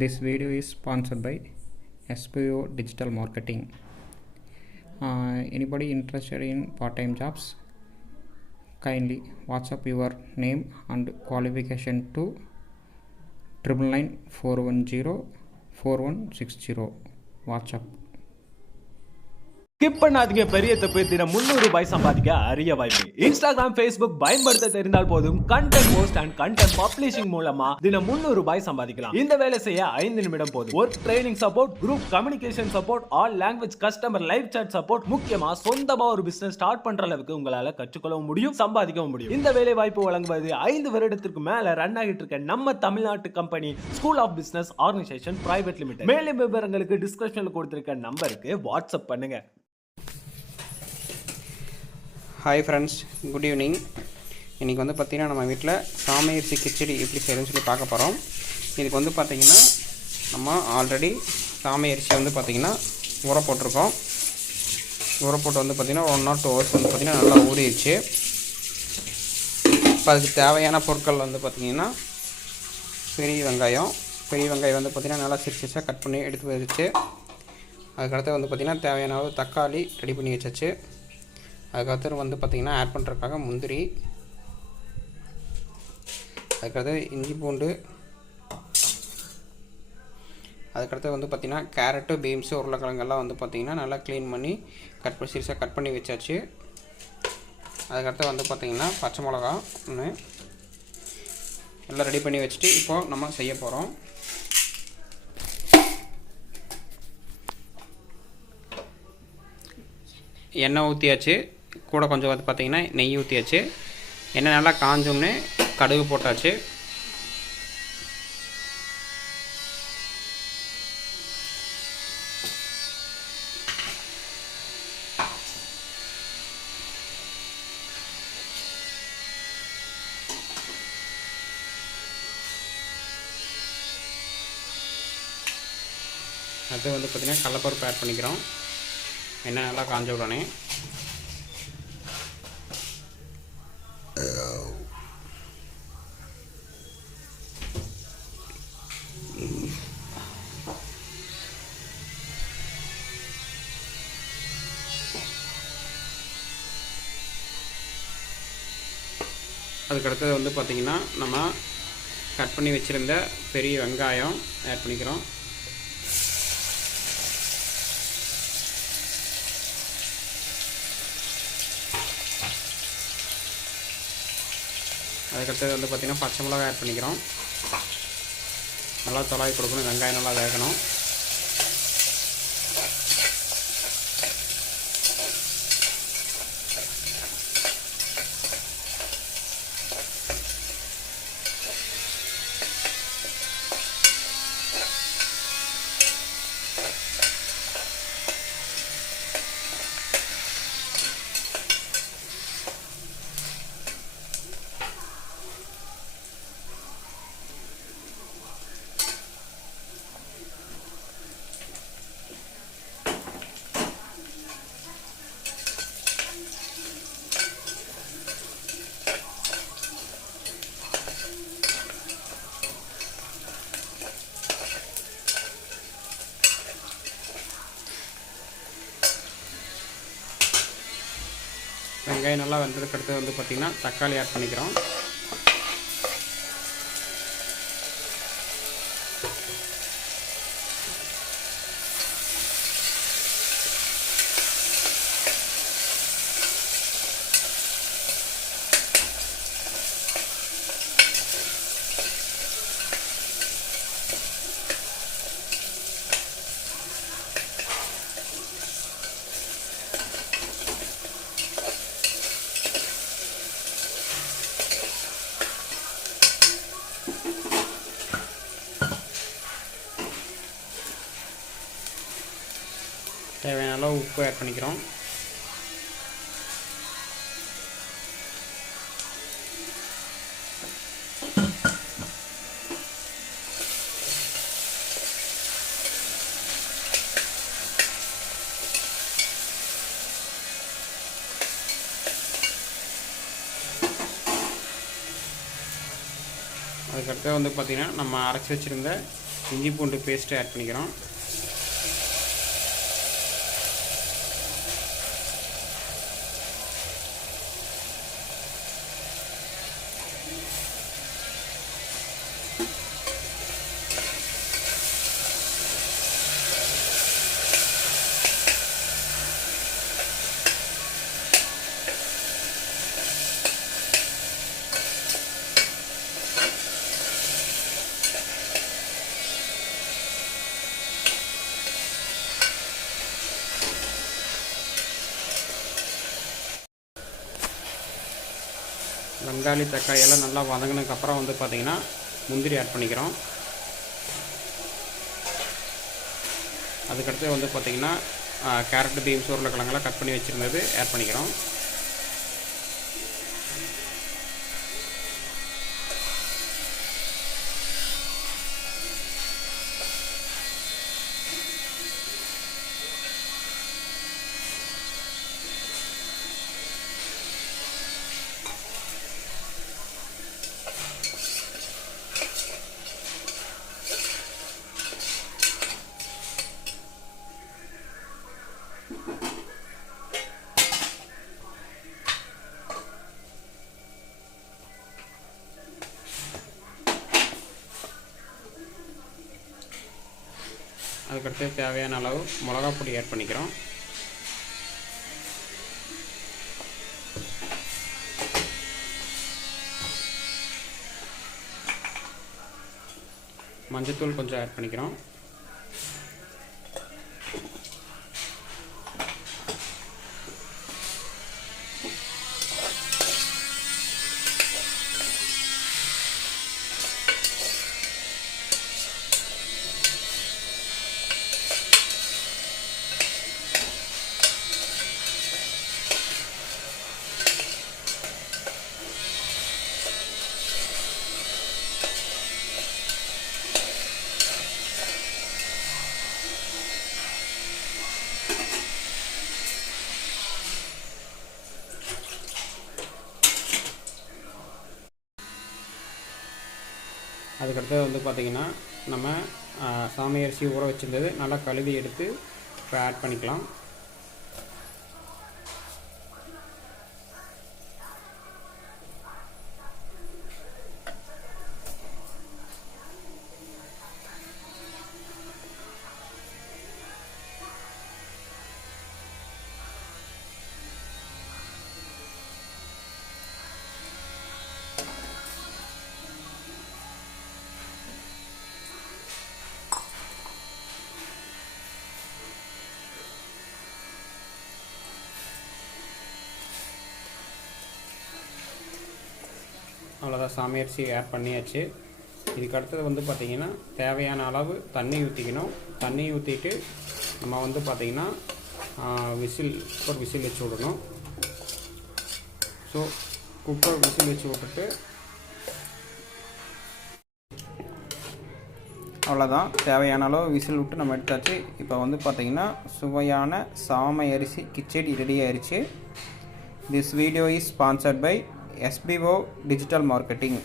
This video is sponsored by SPO Digital Marketing. Anybody interested in part-time jobs? Kindly WhatsApp your name and qualification to 999-410-4160. WhatsApp. Skip பண்ணாதீங்க. பெரிய தப்பு. தினம் ₹300 சம்பாதிக்க அரிய வாய்ப்பு. Instagram, Facebook பயன்படுத்த தெரிந்தால் போதும். Content post and content publishing மூலமா தினம் ₹300 சம்பாதிக்கலாம். இந்த வேலை செய்ய 5 நிமிடம் போதும். Work training support, group communication support, all language customer live chat support, முக்கியமா சொந்தமா ஒரு பிசினஸ் ஸ்டார்ட் பண்ற அளவுக்கு உங்களால கற்றுக்கொள்ளவும் முடியும், சம்பாதிக்கவும் முடியும். இந்த வேலை வாய்ப்பு வழங்குவது 5 வருடத்திற்கு மேல ரன் ஆகிட்டு இருக்க நம்ம தமிழ்நாட்டு company school of business organisation private limited. மேலும் விவரங்களுக்கு டிஸ்கிரிப்ஷன்ல கொடுத்திருக்க நம்பருக்கு வாட்ஸ்அப் பண்ணுங்க. Hi friends, good evening. இன்றைக்கி வந்து பார்த்திங்கன்னா நம்ம வீட்டில் சாமை அரிசி கிச்சடி எப்படி செய்யணும்னு சொல்லி பார்க்க போகிறோம். இதுக்கு வந்து பார்த்திங்கன்னா நம்ம ஆல்ரெடி சாமை அரிசி வந்து பார்த்திங்கன்னா ஊற போட்டிருக்கோம். ஊற போட்டு வந்து பார்த்திங்கன்னா 1 or 2 hours வந்து பார்த்திங்கன்னா நல்லா ஊறிடுச்சு. இப்போ அதுக்கு தேவையான பொருட்கள் வந்து பார்த்திங்கன்னா பெரிய வெங்காயம் வந்து பார்த்திங்கன்னா நல்லா சிரிச்சிச்சா கட் பண்ணி எடுத்து வச்சு, அதுக்கடுத்து வந்து பார்த்திங்கன்னா தேவையான அளவு தக்காளி ரெடி பண்ணி வச்சாச்சு. அதுக்கடுத்து வந்து பார்த்திங்கன்னா ஆட் பண்ணுறதுக்காக முந்திரி, அதுக்கடுத்து இஞ்சி பூண்டு, அதுக்கடுத்து வந்து பார்த்திங்கன்னா கேரட்டு, பீன்ஸு, உருளைக்கிழங்கெல்லாம் வந்து பார்த்திங்கன்னா நல்லா க்ளீன் பண்ணி சீரியஸாக கட் பண்ணி வச்சாச்சு. அதுக்கடுத்து வந்து பார்த்திங்கன்னா பச்சை மிளகா ஒன்று எல்லாம் ரெடி பண்ணி வச்சுட்டு இப்போது நம்ம செய்ய போகிறோம். எண்ணெய் ஊற்றியாச்சு, கூட கொஞ்சம் வந்து பார்த்திங்கன்னா நெய் ஊற்றியாச்சு. எண்ணெய் நல்லா காஞ்சோம்னு கடுகு போட்டாச்சு. அது வந்து பார்த்திங்கன்னா கடலைப்பருப்பு ஆட் பண்ணிக்கிறோம். எண்ணெய் நல்லா காஞ்ச உடனே அதுக்கடுத்தது வந்து பார்த்திங்கன்னா நம்ம கட் பண்ணி வச்சுருந்த பெரிய வெங்காயம் ஆட் பண்ணிக்கிறோம். அதுக்கடுத்தது வந்து பார்த்திங்கன்னா பச்சை மிளகாய் ஆட் பண்ணிக்கிறோம். நல்லா தொலாவி கொடுக்கணும், வெங்காயம் நல்லா வேகணும். வெங்காயம் நல்லா வெந்ததுக்கு அடுத்து வந்து பார்த்திங்கன்னா தக்காளி ஆட் பண்ணிக்கிறோம். தேவையான அளவு உப்பு ஆட் பண்ணிக்கிறோம். அதுக்கடுத்து வந்து பார்த்திங்கன்னா நம்ம அரைச்சி வச்சுருந்த இஞ்சி பூண்டு பேஸ்ட்டு ஆட் பண்ணிக்கிறோம். வெங்காயி தக்காளி எல்லாம் நல்லா வதங்கினதுக்கப்புறம் வந்து பார்த்திங்கன்னா முந்திரி ஆட் பண்ணிக்கிறோம். அதுக்கடுத்து வந்து பார்த்திங்கன்னா கேரட், பீன்ஸ், உருளைக்கிழங்கெல்லாம் கட் பண்ணி வச்சுருந்தது ஆட் பண்ணிக்கிறோம். அதுக்கடுத்து தேவையான அளவு மிளகாய் பொடி ஆட் பண்ணிக்கிறோம். மஞ்சத்தூள் கொஞ்சம் ஆட் பண்ணிக்கிறோம். அதுக்கடுத்து வந்து பார்த்திங்கன்னா நம்ம சாமை அரிசி ஊற வச்சுருந்தது நல்லா கழுவி எடுத்து இப்போ ஆட் பண்ணிக்கலாம். அவ்வளோதான், சாமை அரிசி ஆட் பண்ணியாச்சு. இதுக்கு அடுத்தது வந்து பார்த்திங்கன்னா தேவையான அளவு தண்ணி ஊற்றிக்கணும். தண்ணி ஊற்றிட்டு நம்ம வந்து பார்த்திங்கன்னா ஒரு விசில் வச்சு விடணும். ஸோ குக்கர் விசில் வச்சு விட்டுட்டு அவ்வளோதான், தேவையான அளவு விசில் விட்டு நம்ம எடுத்தாச்சு. இப்போ வந்து பார்த்திங்கன்னா சுவையான சாமை அரிசி கிச்சடி ரெடி ஆயிடுச்சு. This video is sponsored by SBO Digital Marketing.